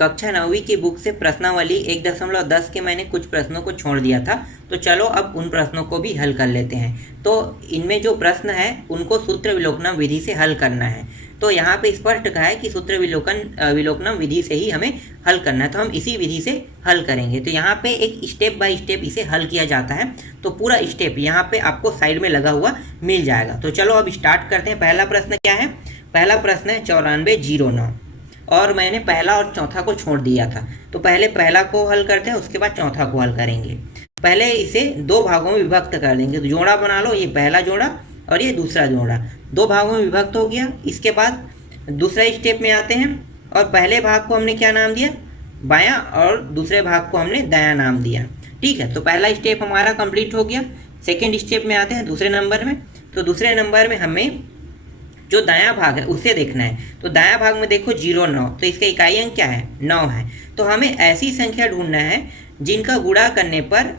कक्षा 9वीं की बुक से प्रश्नावली 1.10 के मैंने कुछ प्रश्नों को छोड़ दिया था, तो चलो अब उन प्रश्नों को भी हल कर लेते हैं। तो इनमें जो प्रश्न है उनको सूत्र विलोकनम विधि से हल करना है। तो यहाँ पे स्पष्ट कहा है कि सूत्र विलोकनम विधि से ही हमें हल करना है, तो हम इसी विधि से हल करेंगे। तो यहाँ पे एक स्टेप बाय स्टेप इसे हल किया जाता है, तो पूरा स्टेप यहाँ पे आपको साइड में लगा हुआ मिल जाएगा। तो चलो अब स्टार्ट करते हैं। पहला प्रश्न क्या है? पहला प्रश्न है 9409, और मैंने पहला और चौथा को छोड़ दिया था। तो पहले पहला को हल करते हैं, उसके बाद चौथा को हल करेंगे। पहले इसे दो भागों में विभक्त कर देंगे। तो जोड़ा बना लो, ये पहला जोड़ा और ये दूसरा जोड़ा, दो भागों में विभक्त हो गया। इसके बाद दूसरा स्टेप में आते हैं, और पहले भाग को हमने क्या नाम दिया? बायां, और दूसरे भाग को हमने दायां नाम दिया। ठीक है, तो पहला स्टेप हमारा कंप्लीट हो गया। सेकेंड स्टेप में आते हैं, दूसरे नंबर में। तो दूसरे नंबर में हमें जो दायां भाग है उसे देखना है। तो दायां भाग में देखो 09, तो इसका इकाई अंक क्या है? 9 है। तो हमें ऐसी संख्या ढूंढना है जिनका गुणा करने पर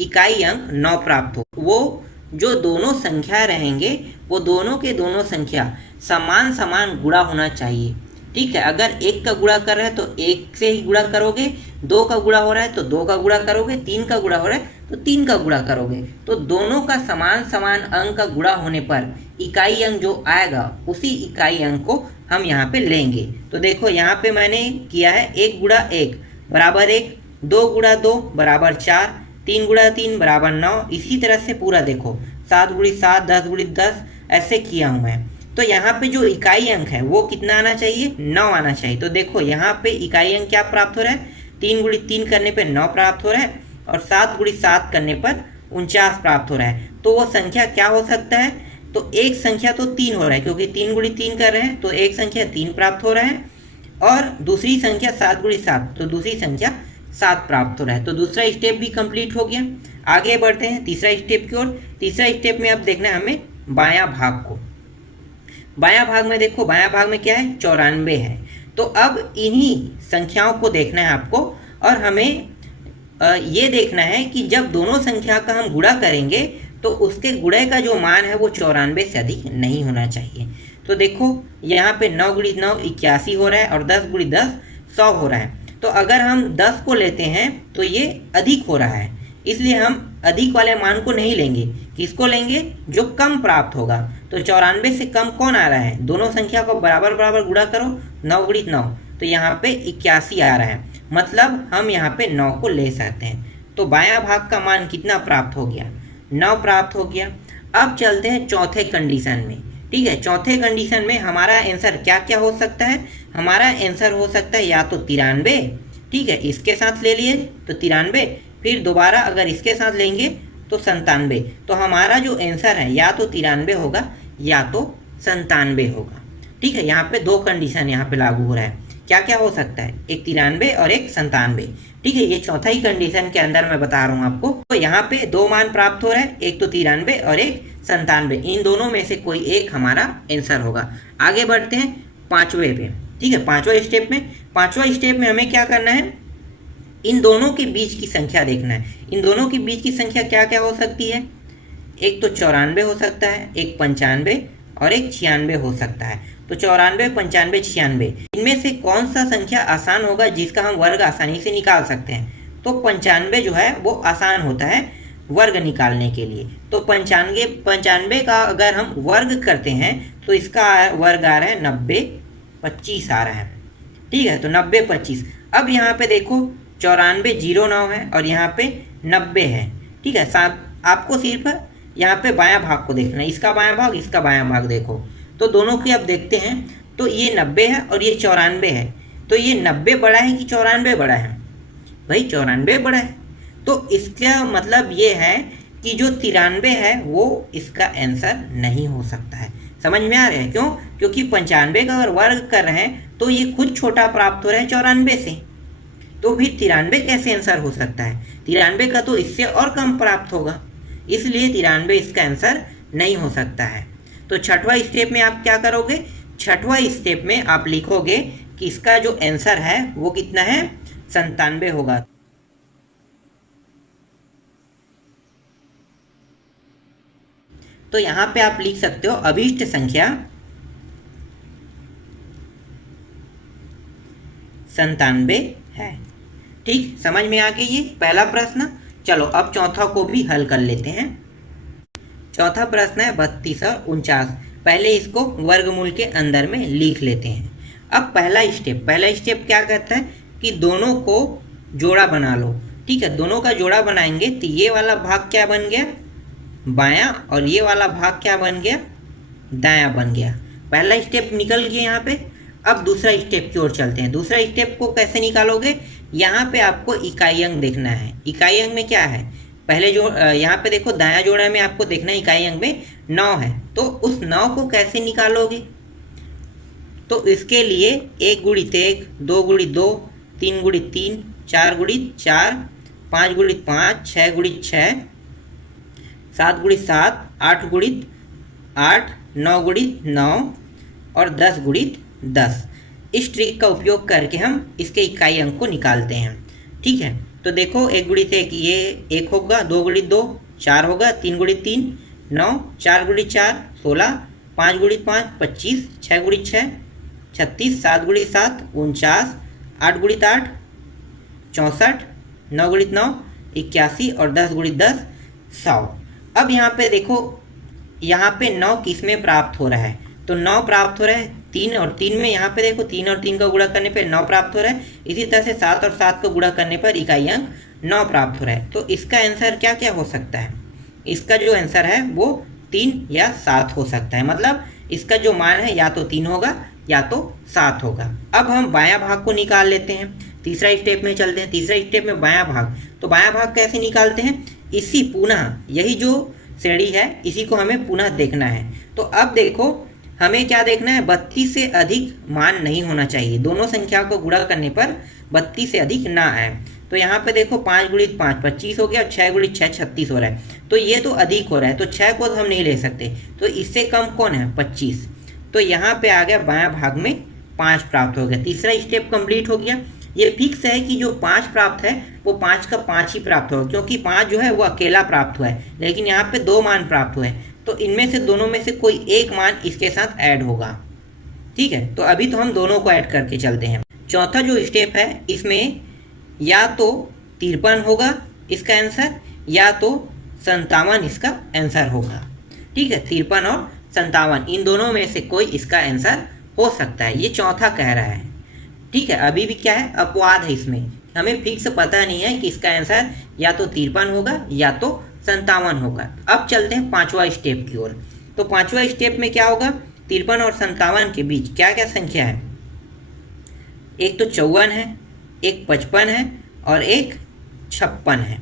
इकाई अंक 9 प्राप्त हो। वो जो दोनों संख्या रहेंगे वो दोनों के दोनों संख्या समान समान गुणा होना चाहिए। ठीक है, अगर एक का गुणा कर रहे हैं तो एक से ही गुणा करोगे, दो का गुणा हो रहा है तो दो का गुणा करोगे, तीन का गुणा हो रहा है तो तीन का गुणा करोगे। तो दोनों का समान समान अंक का गुणा होने पर इकाई अंक जो आएगा उसी इकाई अंक को हम यहाँ पे लेंगे। तो देखो यहाँ पे मैंने किया है 1 गुणा 1 बराबर 1, 2 गुणा 2 बराबर 4, 3 गुणा 3 बराबर 9। इसी तरह से पूरा देखो 7 गुणी 7, 10 गुणी 10, ऐसे किया हूँ मैं। तो यहाँ पे जो इकाई अंक है वो कितना आना चाहिए? 9 आना चाहिए। तो देखो यहाँ पे इकाई अंक क्या प्राप्त हो रहा है? 3 गुणी 3 करने पे 9 प्राप्त हो रहा है, और 7 गुणी 7 करने पर 49 प्राप्त हो रहा है। तो वो संख्या क्या हो सकता है? तो एक संख्या तो 3 हो रहा है, क्योंकि 3 गुणी 3 कर रहे हैं, तो एक संख्या 3 प्राप्त हो रहा है, और दूसरी संख्या 7 गुणी 7, तो दूसरी संख्या 7 प्राप्त हो रहा है। तो दूसरा स्टेप भी कंप्लीट हो गया। आगे बढ़ते हैं तीसरा स्टेप की ओर। तीसरा स्टेप में अब देखना है हमें बायां भाग को। बायां भाग में देखो, बायां भाग में क्या है? 94 है। तो अब इन्हीं संख्याओं को देखना है आपको, और हमें ये देखना है कि जब दोनों संख्या का हम गुणा करेंगे तो उसके गुणे का जो मान है वो 94 से अधिक नहीं होना चाहिए। तो देखो यहाँ पे 9 गुणी 9 81 हो रहा है, और 10 गुणी 10 100 हो रहा है। तो अगर हम 10 को लेते हैं तो ये अधिक हो रहा है, इसलिए हम अधिक वाले मान को नहीं लेंगे। किसको लेंगे? जो कम प्राप्त होगा। तो 94 से कम कौन आ रहा है? दोनों संख्या को बराबर बराबर गुणा करो, 9 गुणी 9, तो यहाँ पे 81 आ रहा है, मतलब हम यहाँ पे 9 को ले सकते हैं। तो बायां भाग का मान कितना प्राप्त हो गया? 9 प्राप्त हो गया। अब चलते हैं चौथे कंडीशन में। ठीक है, चौथे कंडीशन में हमारा आंसर क्या क्या हो सकता है? हमारा आंसर हो सकता है या तो 93, ठीक है, इसके साथ ले लिए तो 93, फिर दोबारा अगर इसके साथ लेंगे तो 97। तो हमारा जो आंसर है या तो 93 होगा या तो 97 होगा। ठीक है, यहाँ पे दो कंडीशन यहाँ पे लागू हो रहा है। क्या क्या हो सकता है? एक 93 और एक 97। ठीक है, ये चौथा ही कंडीशन के अंदर मैं बता रहा हूँ आपको। तो यहाँ पे दो मान प्राप्त हो रहा है, एक तो 93 और एक 97। इन दोनों में से कोई एक हमारा आंसर होगा। आगे बढ़ते हैं पांचवें पे। ठीक है, पांचवा स्टेप में हमें क्या करना है? इन दोनों के बीच की संख्या देखना है। इन दोनों के बीच की संख्या क्या क्या हो सकती है? एक तो 94 हो सकता है, एक 95 और एक 96 हो सकता है। तो 94, 95, 96, इनमें से कौन सा संख्या आसान होगा जिसका हम वर्ग आसानी से निकाल सकते हैं? तो 95 जो है वो आसान होता है वर्ग निकालने के लिए। तो 95 का अगर हम वर्ग करते हैं तो इसका वर्ग आ रहा है 90, 25 आ रहा है। ठीक है, तो 90, 25। अब यहाँ पे देखो 94 09 है और यहाँ पे 90 है। ठीक है, आपको सिर्फ यहाँ पे बायां भाग को देखना है, इसका बायां भाग, इसका बायां भाग देखो। तो दोनों की अब देखते हैं। तो ये 90 है और ये 94 है। तो ये 90 बड़ा है कि 94 बड़ा है? भाई 94 बड़ा है। तो इसका मतलब ये है कि जो 93 है वो इसका आंसर नहीं हो सकता है। समझ में आ रहा है? क्यों? क्योंकि 95 का अगर वर्ग कर रहे हैं तो ये खुद छोटा प्राप्त हो रहा है 94 से। तो फिर 93 कैसे आंसर हो सकता है? 93 का तो इससे और कम प्राप्त होगा, इसलिए 93 इसका आंसर नहीं हो सकता है। तो छठवां स्टेप में आप क्या करोगे? छठवां स्टेप में आप लिखोगे कि इसका जो आंसर है वो कितना है? 97 होगा। तो यहाँ पे आप लिख सकते हो अभीष्ट संख्या 97 है। ठीक, समझ में आ गई ये पहला प्रश्न। चलो अब चौथा को भी हल कर लेते हैं। चौथा प्रश्न है 32 और 49। पहले इसको वर्गमूल के अंदर में लिख लेते हैं। अब पहला स्टेप क्या कहता है कि दोनों को जोड़ा बना लो। ठीक है, दोनों का जोड़ा बनाएंगे तो ये वाला भाग क्या बन गया, बायां, और ये वाला भाग क्या बन गया, दायां बन गया। पहला स्टेप निकल गया यहाँ पे। अब दूसरा स्टेप की ओर चलते हैं। दूसरा स्टेप को कैसे निकालोगे, यहाँ पे आपको इकाई अंक देखना है। इकाई अंक में क्या है, पहले जो यहाँ पे देखो दायां जोड़ा में आपको देखना है इकाई अंक में 9 है, तो उस 9 को कैसे निकालोगे। तो इसके लिए 1 गुणित 1, 2 गुणित 2, 3 गुणित 3, 4 गुणित 4, 5 गुणित 5, 6 गुणित 6, 7 गुणित 7, 8 गुणित 8, 9 गुणित 9 और 10 गुणित 10। इस ट्रिक का उपयोग करके हम इसके इकाई अंक को निकालते हैं। ठीक है, तो देखो 1 गुणित 1 ये 1 होगा, 2 गुणित 2 4 होगा, 3 गुणित 3 9, 4 गुणित 4 16, 5 गुणित 5 25, 6 गुणित 6 36, 7 गुणित 7 49, 8 गुणित 8 64, 9 गुणित 9 81 और 10 गुणित 10 100। अब यहाँ पे देखो, यहाँ पे 9 किस में प्राप्त हो रहा है, तो 9 प्राप्त हो रहा है 3 और 3 में। यहाँ पे देखो 3 और 3 का गुणा करने पर 9 प्राप्त हो रहा है। इसी तरह से 7 और 7 को गुणा करने पर इकाई अंक 9 प्राप्त हो रहा है। तो इसका आंसर क्या क्या हो सकता है, इसका जो आंसर है वो 3 या 7 हो सकता है। मतलब इसका जो मान है या तो 3 होगा या तो 7 होगा। अब हम बायां भाग को निकाल लेते हैं। तीसरा स्टेप में चलते हैं। तीसरा स्टेप में बायां भाग, तो बायां भाग कैसे निकालते हैं, इसी पुनः यही जो श्रेणी है इसी को हमें पुनः देखना है। तो अब देखो हमें क्या देखना है, 32 से अधिक मान नहीं होना चाहिए। दोनों संख्या को गुणा करने पर 32 से अधिक ना आए। तो यहाँ पे देखो 5 गुणित 5 25 हो गया, 6 गुणित 6 36 हो रहा है। तो ये तो अधिक हो रहा है, तो 6 को तो हम नहीं ले सकते। तो इससे कम कौन है, 25। तो यहाँ पे आ गया बायां भाग में 5 प्राप्त हो गया। तीसरा स्टेप कंप्लीट हो गया। ये फिक्स है कि जो 5 प्राप्त है वो 5 का 5 ही प्राप्त होगा, क्योंकि 5 जो है वो अकेला प्राप्त हुआ है, लेकिन यहाँ पे 2 मान प्राप्त हुए हैं। तो इनमें से दोनों में से कोई एक मान इसके साथ ऐड होगा। ठीक है, तो अभी तो हम दोनों को ऐड करके चलते हैं। चौथा जो स्टेप है इसमें या तो 53 होगा इसका आंसर, या तो 57 इसका आंसर होगा। ठीक है, 53 और 57 इन दोनों में से कोई इसका आंसर हो सकता है, ये चौथा कह रहा है। ठीक है, अभी भी क्या है, अपवाद है इसमें, हमें फिक्स पता नहीं है कि इसका आंसर या तो 53 होगा या तो 57 होगा। अब चलते हैं पांचवा स्टेप की ओर। तो पांचवा स्टेप में क्या होगा, 53 और 57 के बीच क्या क्या संख्या है, एक तो 54 है, एक 55 है और एक 56 है।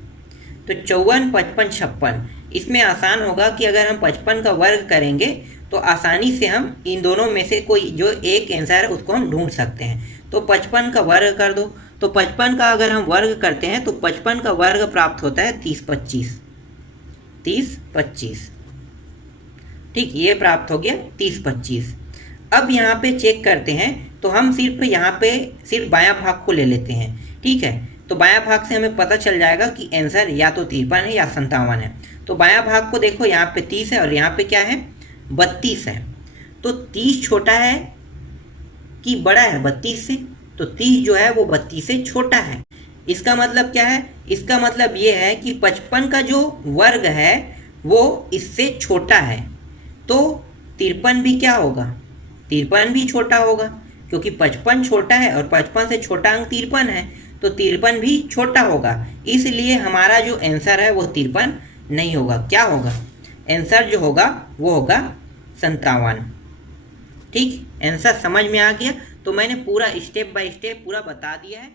तो 54 55 56, इसमें आसान होगा कि अगर हम 55 का वर्ग करेंगे तो आसानी से हम इन दोनों में से कोई जो एक आंसर है उसको हम ढूंढ सकते हैं। तो 55 का वर्ग कर दो, तो 55 का अगर हम वर्ग करते हैं तो 55 का वर्ग प्राप्त होता है 30 25। 30 25, ठीक, ये प्राप्त हो गया 30 25। अब यहाँ पे चेक करते हैं, तो हम सिर्फ यहाँ पे सिर्फ बायां भाग को ले लेते हैं। ठीक है, तो बायां भाग से हमें पता चल जाएगा कि आंसर या तो 53 है या 57 है। तो बायां भाग को देखो, यहाँ पे 30 है और यहाँ पे क्या है 32 है। तो 30 छोटा है कि बड़ा है 32 से, तो 30 जो है वो 32 से छोटा है। इसका मतलब क्या है, इसका मतलब ये है कि 55 का जो वर्ग है वो इससे छोटा है। तो 53 भी क्या होगा, 53 भी छोटा होगा, क्योंकि 55 छोटा है और 55 से छोटा अंक 53 है, तो 53 भी छोटा होगा। इसलिए हमारा जो आंसर है वो 53 नहीं होगा। क्या होगा, आंसर जो होगा वो होगा 57। ठीक, आंसर समझ में आ गया। तो मैंने पूरा स्टेप बाय स्टेप पूरा बता दिया है।